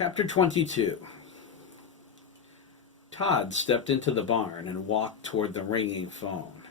Chapter 22. Todd stepped into the barn and walked toward the ringing phone.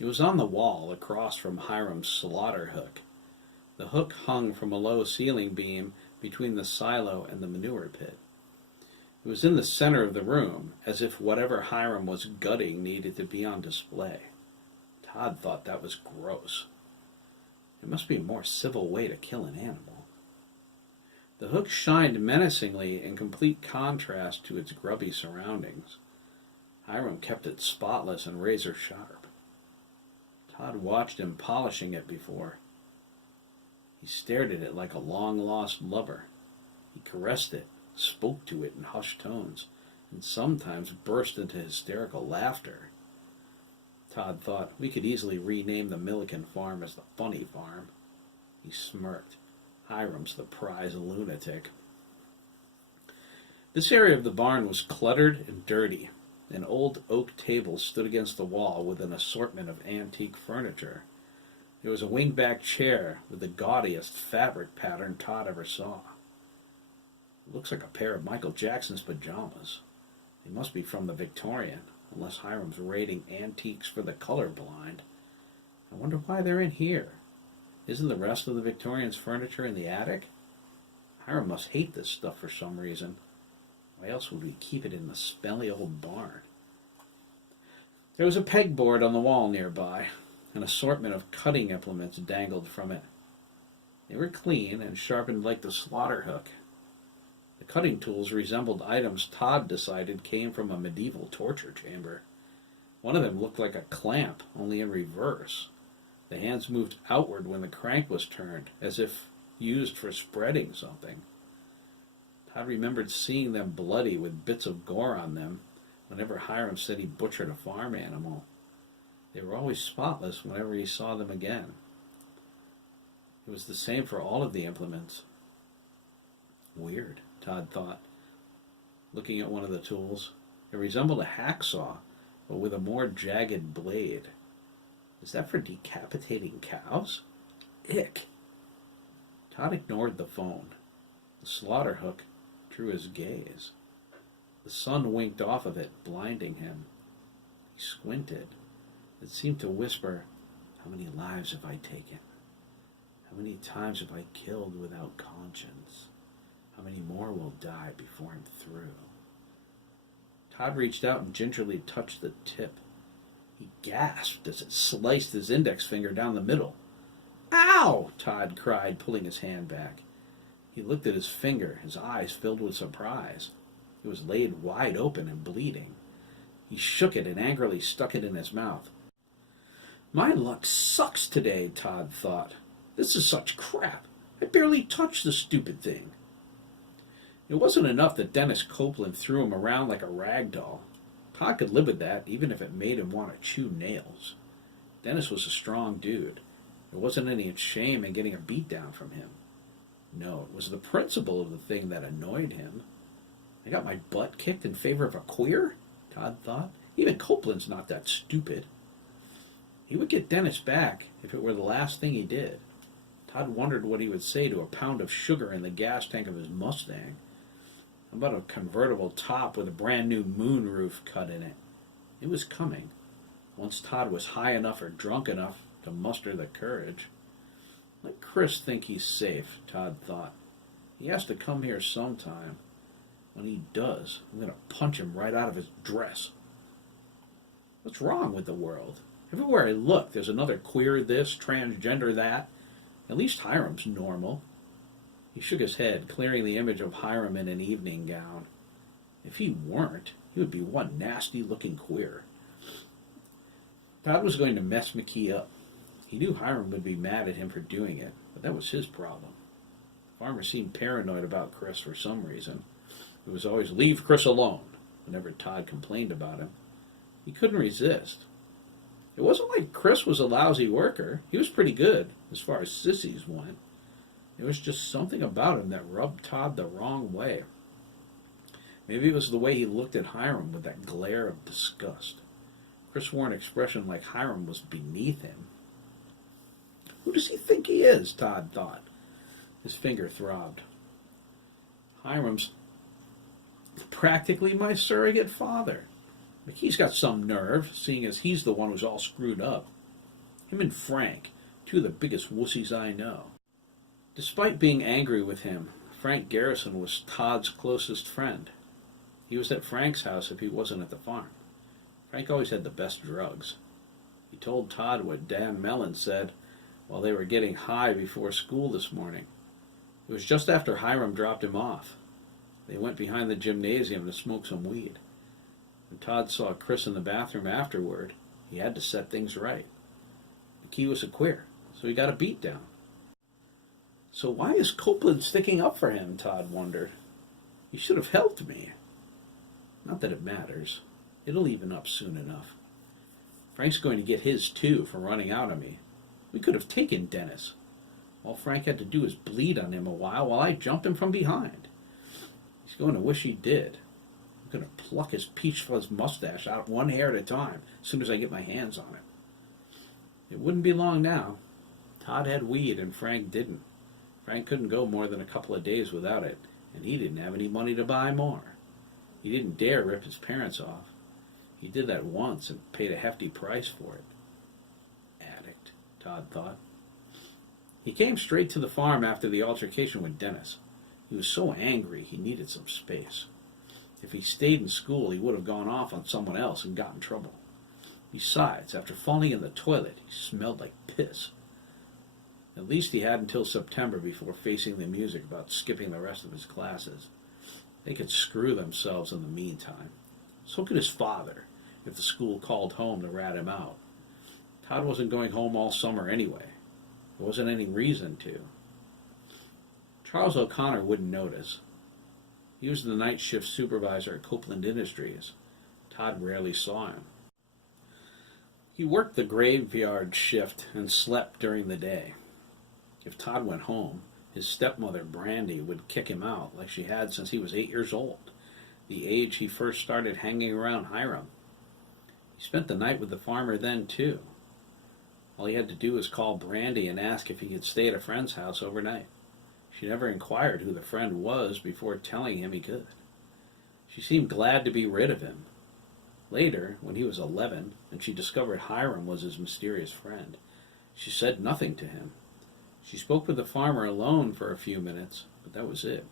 It was on the wall across from Hiram's slaughter hook. The hook hung from a low ceiling beam between the silo and the manure pit. It was in the center of the room, as if whatever Hiram was gutting needed to be on display. Todd thought that was gross. There must be a more civil way to kill an animal. The hook shined menacingly in complete contrast to its grubby surroundings. Hiram kept it spotless and razor sharp. Todd watched him polishing it before. He stared at it like a long-lost lover. He caressed it, spoke to it in hushed tones, and sometimes burst into hysterical laughter. Todd thought we could easily rename the Milliken farm as the Funny Farm. He smirked. Hiram's the prize lunatic. This area of the barn was cluttered and dirty. An old oak table stood against the wall with an assortment of antique furniture. There was a wingback chair with the gaudiest fabric pattern Todd ever saw. It looks like a pair of Michael Jackson's pajamas. They must be from the Victorian, unless Hiram's raiding antiques for the colorblind. I wonder why they're in here. Isn't the rest of the Victorian's furniture in the attic? Hiram must hate this stuff for some reason. Why else would we keep it in the smelly old barn? There was a pegboard on the wall nearby. An assortment of cutting implements dangled from it. They were clean and sharpened like the slaughter hook. The cutting tools resembled items Todd decided came from a medieval torture chamber. One of them looked like a clamp, only in reverse. The hands moved outward when the crank was turned, as if used for spreading something. Todd remembered seeing them bloody with bits of gore on them whenever Hiram said he butchered a farm animal. They were always spotless whenever he saw them again. It was the same for all of the implements. Weird, Todd thought, looking at one of the tools. It resembled a hacksaw, but with a more jagged blade. Is that for decapitating cows? Ick. Todd ignored the phone. The slaughter hook drew his gaze. The sun winked off of it, blinding him. He squinted. It seemed to whisper, "How many lives have I taken? How many times have I killed without conscience? How many more will die before I'm through?" Todd reached out and gingerly touched the tip. He gasped as it sliced his index finger down the middle. "Ow!" Todd cried, pulling his hand back. He looked at his finger, his eyes filled with surprise. It was laid wide open and bleeding. He shook it and angrily stuck it in his mouth. My luck sucks today, Todd thought. This is such crap. I barely touched the stupid thing. It wasn't enough that Dennis Copeland threw him around like a rag doll. Todd could live with that, even if it made him want to chew nails. Dennis was a strong dude. There wasn't any shame in getting a beat down from him. No, it was the principle of the thing that annoyed him. I got my butt kicked in favor of a queer? Todd thought. Even Copeland's not that stupid. He would get Dennis back if it were the last thing he did. Todd wondered what he would say to a pound of sugar in the gas tank of his Mustang. How about a convertible top with a brand new moon roof cut in it? It was coming, once Todd was high enough or drunk enough to muster the courage. Let Chris think he's safe, Todd thought. He has to come here sometime. When he does, I'm going to punch him right out of his dress. What's wrong with the world? Everywhere I look, there's another queer this, transgender that. At least Hiram's normal. He shook his head, clearing the image of Hiram in an evening gown. If he weren't, he would be one nasty-looking queer. Todd was going to mess McKee up. He knew Hiram would be mad at him for doing it, but that was his problem. The farmer seemed paranoid about Chris for some reason. It was always, "Leave Chris alone," whenever Todd complained about him. He couldn't resist. It wasn't like Chris was a lousy worker. He was pretty good, as far as sissies went. There was just something about him that rubbed Todd the wrong way. Maybe it was the way he looked at Hiram with that glare of disgust. Chris wore an expression like Hiram was beneath him. Who does he think he is? Todd thought. His finger throbbed. Hiram's Practically my surrogate father. McKee's got some nerve, seeing as he's the one who's all screwed up. Him and Frank, two of the biggest wussies I know. Despite being angry with him, Frank Garrison was Todd's closest friend. He was at Frank's house if he wasn't at the farm. Frank always had the best drugs. He told Todd what Dan Mellon said while they were getting high before school this morning. It was just after Hiram dropped him off. They went behind the gymnasium to smoke some weed. When Todd saw Chris in the bathroom afterward, he had to set things right. McKee was a queer, so he got a beat down. So why is Copeland sticking up for him, Todd wondered. He should have helped me. Not that it matters. It'll even up soon enough. Frank's going to get his too for running out on me. We could have taken Dennis. All Frank had to do was bleed on him a while I jumped him from behind. He's going to wish he did. I'm going to pluck his peach fuzz mustache out one hair at a time as soon as I get my hands on it. It wouldn't be long now. Todd had weed and Frank didn't. Frank couldn't go more than a couple of days without it, and he didn't have any money to buy more. He didn't dare rip his parents off. He did that once and paid a hefty price for it. Addict, Todd thought. He came straight to the farm after the altercation with Dennis. He was so angry he needed some space. If he stayed in school, he would have gone off on someone else and got in trouble. Besides, after falling in the toilet, he smelled like piss. At least he had until September before facing the music about skipping the rest of his classes. They could screw themselves in the meantime. So could his father, if the school called home to rat him out. Todd wasn't going home all summer anyway. There wasn't any reason to. Charles O'Connor wouldn't notice. He was the night shift supervisor at Copeland Industries. Todd rarely saw him. He worked the graveyard shift and slept during the day. If Todd went home, his stepmother, Brandy, would kick him out like she had since he was 8 years old, the age he first started hanging around Hiram. He spent the night with the farmer then, too. All he had to do was call Brandy and ask if he could stay at a friend's house overnight. She never inquired who the friend was before telling him he could. She seemed glad to be rid of him. Later, when he was 11, and she discovered Hiram was his mysterious friend, she said nothing to him. She spoke with the farmer alone for a few minutes, but that was it.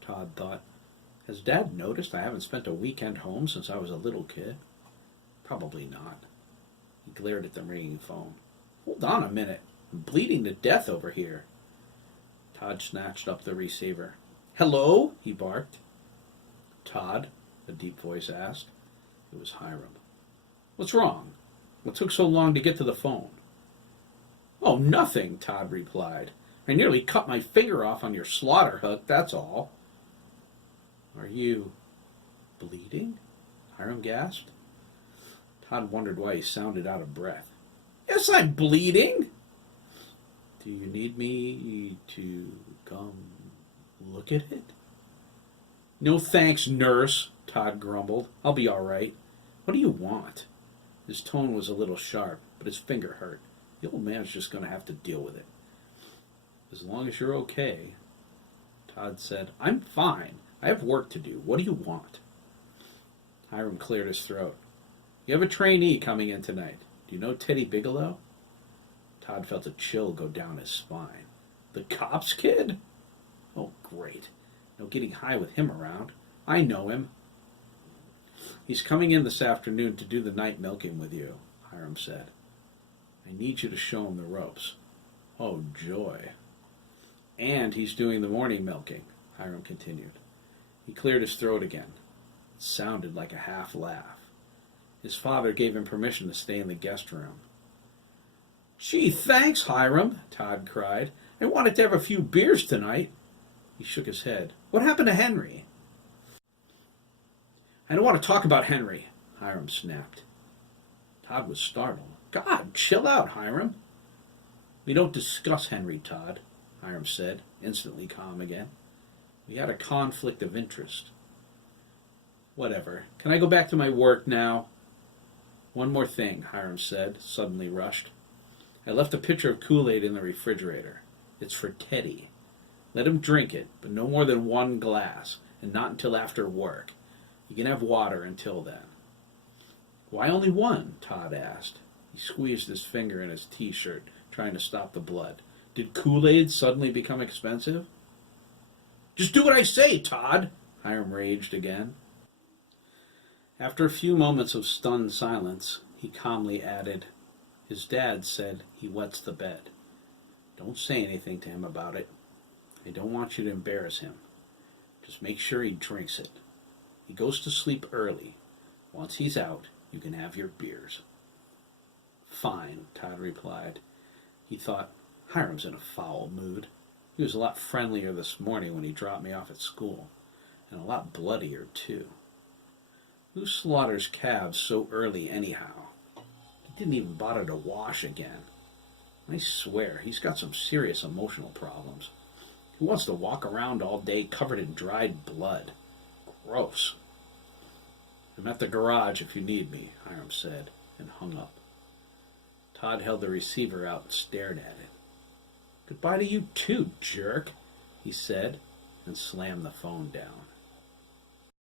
Todd thought, has Dad noticed I haven't spent a weekend home since I was a little kid? Probably not. He glared at the ringing phone. Hold on a minute. I'm bleeding to death over here. Todd snatched up the receiver. Hello? He barked. Todd? A deep voice asked. It was Hiram. What's wrong? What took so long to get to the phone? Oh, nothing, Todd replied. I nearly cut my finger off on your slaughter hook, that's all. Are you bleeding? Hiram gasped. Todd wondered why he sounded out of breath. Yes, I'm bleeding. Do you need me to come look at it? No thanks, nurse, Todd grumbled. I'll be all right. What do you want? His tone was a little sharp, but his finger hurt. The old man's just going to have to deal with it. As long as you're okay, Todd said. I'm fine. I have work to do. What do you want? Hiram cleared his throat. You have a trainee coming in tonight. Do you know Teddy Bigelow? Todd felt a chill go down his spine. The cops kid? Oh, great. No getting high with him around. I know him. He's coming in this afternoon to do the night milking with you, Hiram said. I need you to show him the ropes. Oh, joy. And he's doing the morning milking, Hiram continued. He cleared his throat again. It sounded like a half laugh. His father gave him permission to stay in the guest room. Gee, thanks, Hiram, Todd cried. I wanted to have a few beers tonight. He shook his head. What happened to Henry? I don't want to talk about Henry, Hiram snapped. Todd was startled. God, chill out, Hiram. We don't discuss Henry, Todd, Hiram said, instantly calm again. We had a conflict of interest. Whatever. Can I go back to my work now? One more thing, Hiram said, suddenly rushed. I left a pitcher of Kool-Aid in the refrigerator. It's for Teddy. Let him drink it, but no more than one glass, and not until after work. You can have water until then." "Why only one?" Todd asked. He squeezed his finger in his t-shirt, trying to stop the blood. Did Kool-Aid suddenly become expensive? "Just do what I say, Todd!" Hiram raged again. After a few moments of stunned silence, he calmly added, "His dad said he wets the bed. Don't say anything to him about it. I don't want you to embarrass him. Just make sure he drinks it. He goes to sleep early. Once he's out, you can have your beers." "Fine," Todd replied. He thought, Hiram's in a foul mood. He was a lot friendlier this morning when he dropped me off at school, and a lot bloodier, too. Who slaughters calves so early anyhow? He didn't even bother to wash again. I swear, he's got some serious emotional problems. Who wants to walk around all day covered in dried blood? Gross. "I'm at the garage if you need me," Hiram said, and hung up. Todd held the receiver out and stared at it. "Goodbye to you too, jerk," he said, and slammed the phone down.